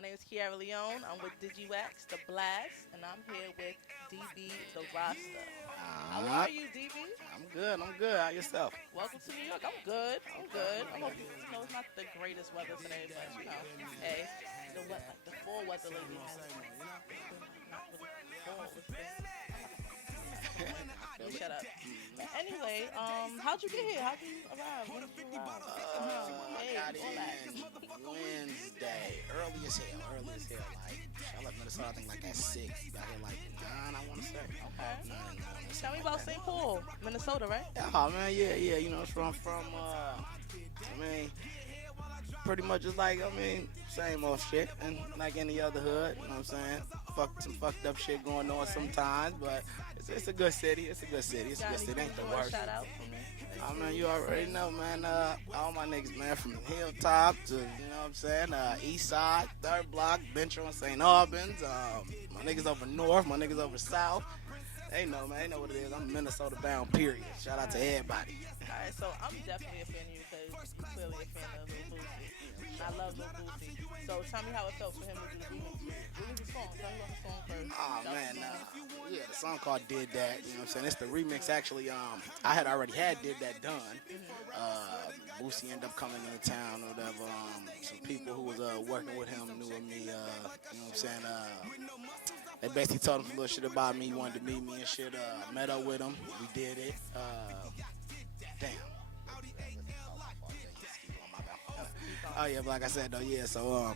My name is Kiara Leone. I'm with DigiWax, The Blast, and I'm here with DB, The Rasta. How Uh, are you, DB? I'm good. I'm good. How yourself? Welcome to New York. I'm good. I'm good. I hope it's not the greatest weather today, but hey, like the fall weather lately has been like not really fall. It's been all right. Let me shut up. But anyway, how'd you get here? How'd you arrive? When did you arrive? What's going on? I Hey, got all that. in Wednesday, early as hell. Early as hell. Like I left Minnesota, I think like at 6. Got here like 9. I want to say. Okay. 9 in the morning, Tell me something like about that. St. Paul, Minnesota, right? Oh man, yeah. You know, it's from. I mean, pretty much just like same old shit, and like any other hood. You know what I'm saying? Some fucked up shit going on Okay. sometimes, but it's a good city. It's a good city. It's a Got good any city. crews Ain't you the want to worst. shout out for me? I mean, you already know, man. All my niggas, man, from Hilltop to, you know what I'm saying, East Side, Third Block, Bencher on St. Albans. My niggas over North, my niggas over South. They know, man. They know what it is. I'm Minnesota bound, period. Shout out to everybody. Alright, so I'm definitely a fan of you because you're clearly a fan of Lil Boosie. And I love Lil Boosie. So tell me how it felt for him to do the remix. What was the song? Tell me about the song first. Oh That was man, the song. yeah, the song called "Did That." You know what I'm saying? It's the remix. Actually, I had already had "Did That" done. Boosie ended up coming into town or whatever. Some people who was working with him knew of me. You know what I'm saying? They basically told him some little shit about me, wanted to meet me and shit. Met up with him. We did it. Damn. Keep Oh going. yeah, but like I said though, yeah. So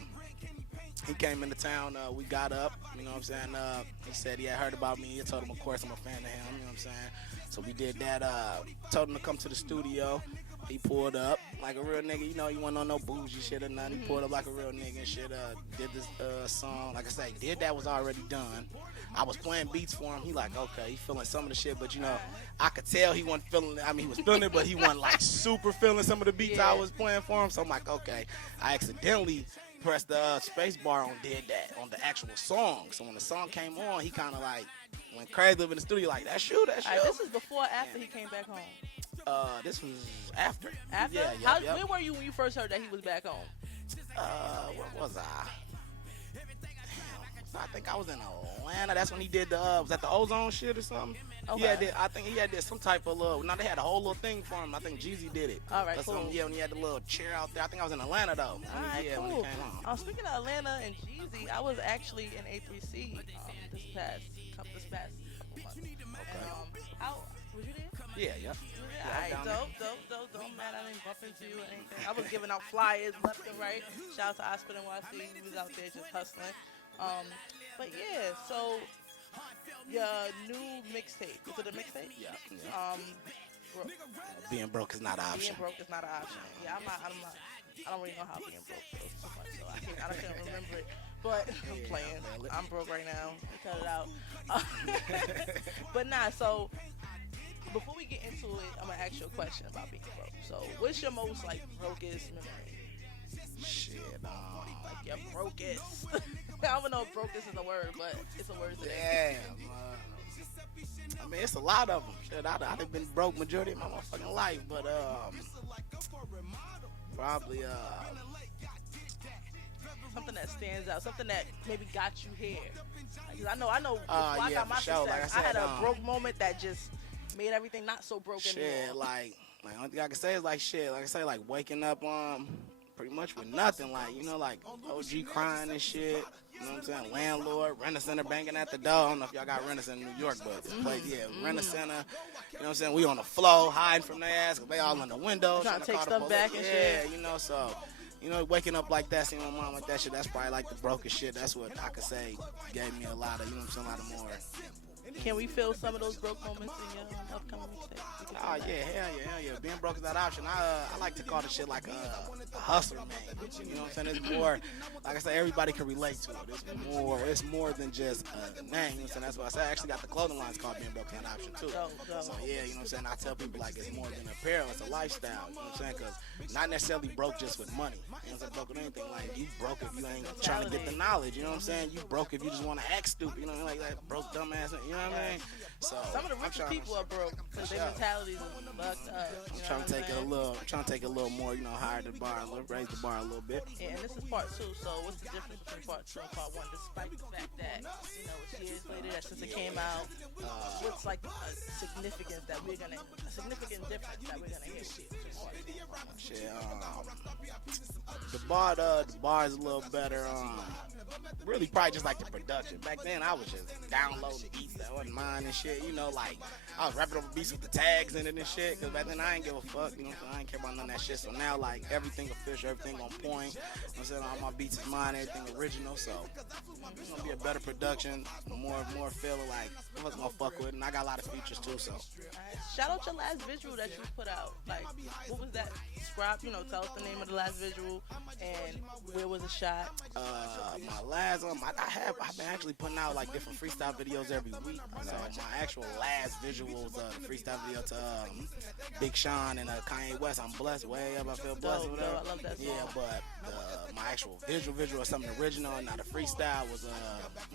he came into town. We got up. You know what I'm saying? He said he had heard about me. I told him, of course, I'm a fan of him. You know what I'm saying? So we did that. Told him to come to the studio. He pulled up like a real nigga. You know, he wasn't on no bougie shit or nothing. He pulled up like a real nigga and shit. Did this song. Like I say, did that was already done. I was playing beats for him. He like, okay, he feeling some of the shit, but you know, I could tell he wasn't feeling it. I mean, he was feeling it, but he wasn't like super feeling some of the beats I Yeah. was playing for him. So I'm like, okay, I accidentally pressed the space bar on did that on the actual song. So when the song came on, he kind of like went crazy up in the studio, like that's you, that's Alright, you. this is before or after he came back home. This was after. After? Yeah, How, yep. where were you when you first heard that he was back home? Where was I? I think I was in Atlanta. That's when he did the was that the ozone shit or something? Okay. Yeah, I think he had did some type of little. Now they had a whole little thing for him. I think Jeezy did it. All right, Or something. cool. Yeah, when he had the little chair out there. I think I was in Atlanta though. Alright, Yeah, when he cool. came on. Speaking of Atlanta and Jeezy, I was actually in A3C this past couple months. And how was you there? Yeah, yeah. Alright, down there. dope. Man, I didn't bump into you or anything. I was giving out flyers left and right. Shout out to Oscar and YC. He was out there just hustling. But yeah, so your new mixtape. Is it a mixtape? Yeah, yeah. Bro, Being broke is not an being option. broke is not an option. Yeah, I'm not. I don't really know how being broke feels so much, so I can't remember it. But I'm Yeah, playing. I feel it. I'm broke right now. Cut it out. But nah. So before we get into it, I'm gonna ask you a question about being broke. So, what's your most like brokest memory? Shit. Like your brokest. I don't know if brokest is a word, but it's a word today. Damn. I mean, it's a lot of them. Shit, I've been broke majority of my motherfucking life, but probably Something that stands out, something that maybe got you here. Like, 'cause I know. Before I yeah, got my for sure. Like I success, I had said, a broke moment that just made everything not so broke shit, anymore. only thing I can say is like shit. Like I say, like waking up pretty much with nothing. Like, you know, like OG crying and shit. You know what I'm saying? Landlord, rent a center banging at the door. I don't know if y'all got rent a center in New York, but this place, yeah, rent a center. You know what I'm saying? We on the floor hiding from their ass 'cause they all in the windows Trying to take call the stuff back police. and Yeah, shit. you know, so. You know, waking up like that, seeing my mom like that shit, that's probably like the brokest shit. That's what I could say gave me a lot of, you know what I'm saying, a lot of more. Can we feel some of those broke moments in your upcoming mixtape? We can Oh feel that. yeah, hell yeah. Being broke is that option. I like to call the shit like a hustler, man. You know what I'm saying? It's more, like I said, everybody can relate to it. It's more than just a name. You know what I'm saying? That's why I said I actually got the clothing lines called Being Broke is that option too. Dope. So yeah, you know what I'm saying? I tell people like it's more than apparel, it's a lifestyle. You know what I'm saying? Because not necessarily broke just with money. You know what I'm saying? Broke with anything. Like you broke if you ain't trying to get the knowledge. You know what I'm saying? You broke if you just want to act stupid. You know what I mean? Like that broke dumbass. You know know what I mean? So Some of the I'm richest trying people are broke for because sure. their mentalities are fucked up. I'm You know trying what to I'm take it a saying? little. I'm trying to take it a little more. Higher the bar, a little, raise the bar a little bit. Yeah, and this is part two. So what's the difference between part two and part one? Despite the fact that it's years later that since it came out, what's like a significance that we're gonna a significant difference that we're gonna hear with part two? Shit, the bar is a little better. Really probably just like the production. Back then I was just downloading beats that wasn't mine and shit. Like I was rapping over beats with the tags in it and shit. Cause back then I ain't give a fuck. I ain't care about none of that shit. So now like everything official, everything on point. I'm saying all my beats is mine, everything original. So it's gonna be a better production, more feeling like what's gonna fuck with it. And I got a lot of features too. So Alright. Shout out your last visual that you put out. Like, what was that? Describe, tell us the name of the last visual and where was it shot. my last I've been actually putting out like different freestyle videos every week. So my actual last visual was the freestyle video to Big Sean and Kanye West. I'm blessed, way up. I feel blessed. Dope, Whatever. I love that song. Yeah, but my actual visual or something original, not a freestyle, was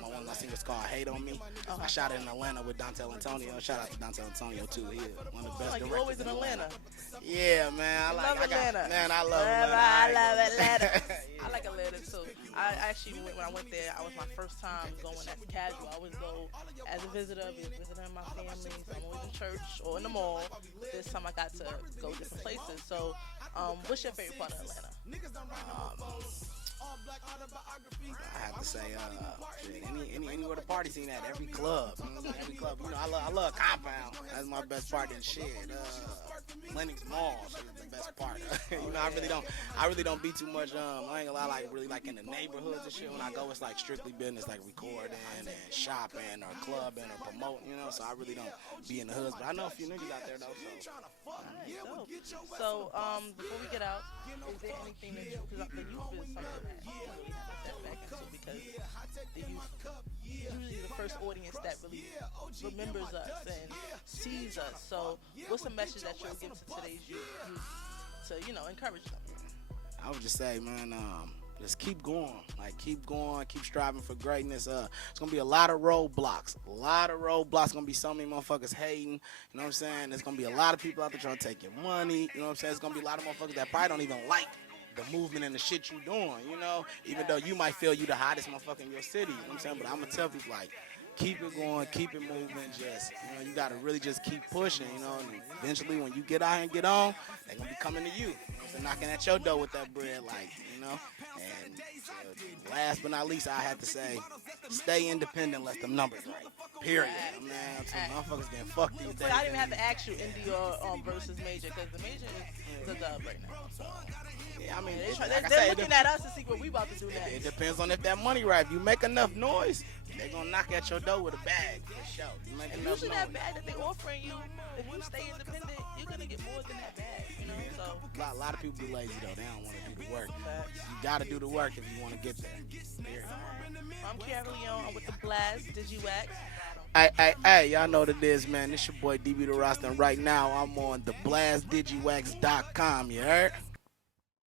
one of my singles called "Hate on Me." I shot it in Atlanta with Dante Antonio. Shout out to Dante Antonio too. He one of the best Like you directors always in Atlanta. Yeah, man. I love Atlanta. Man, I love Atlanta. I love Atlanta. Yeah. I like Atlanta too. I actually when I went there, I was my first time going as casual. I always go as a visitor, visiting my family. So I'm always in church or in the mall. This time I got to go different places. So, what's your favorite part of Atlanta? I have to say, shit, anywhere the party scene at, every club, every club. I love Compound. That's my best part and shit. Lennox Mall is the best part. I really don't be too much. I ain't gonna lie, like really like in the neighborhoods and shit. When I go, it's like strictly business, like recording and shopping or clubbing or promoting. So I really don't be in the hoods. But I know a few niggas out there though. So. Dope. So, before we get out, is there anything that because the youth is something that you really have to step back into because the youth usually the first audience that really remembers us and sees us. So, what's a message that you'll give to today's youth to encourage them? I would just say, man, just keep going. Like, keep going. Keep striving for greatness. It's going to be a lot of roadblocks. Going to be so many motherfuckers hating. You know what I'm saying? There's going to be a lot of people out there trying to take your money. You know what I'm saying? There's going to be a lot of motherfuckers that probably don't even like the movement and the shit you doing, Even though you might feel you the hottest motherfucker in your city. You know what I'm saying? But I'm going to tell people, like, keep it going, keep it moving. Just, you got to really just keep pushing, And eventually, when you get out here and get on, they're going to be coming to you. They're knocking at your door with that bread, like, And last but not least, I have to say, stay independent, let them numbers right. Period. Man, motherfuckers getting fucked these days. But I didn't even have to ask you indie or versus major because the major is a dub right now. So. Yeah, I mean, they're looking at us to see what we about to do next. It depends on if that money right. If you make enough noise, they're gonna knock at your door with a bag for sure. And usually that bag that they're offering you, if you stay independent, you're gonna get more than that bag. So a lot of people be lazy though. They don't want to do the work. You gotta do the work if you want to get there. Period. I'm Kiara Leon. I'm with the Blast DigiWax. Hey, y'all know what it is, man. This your boy DB the Roster, and right now I'm on theblastdigiwax.com. You heard?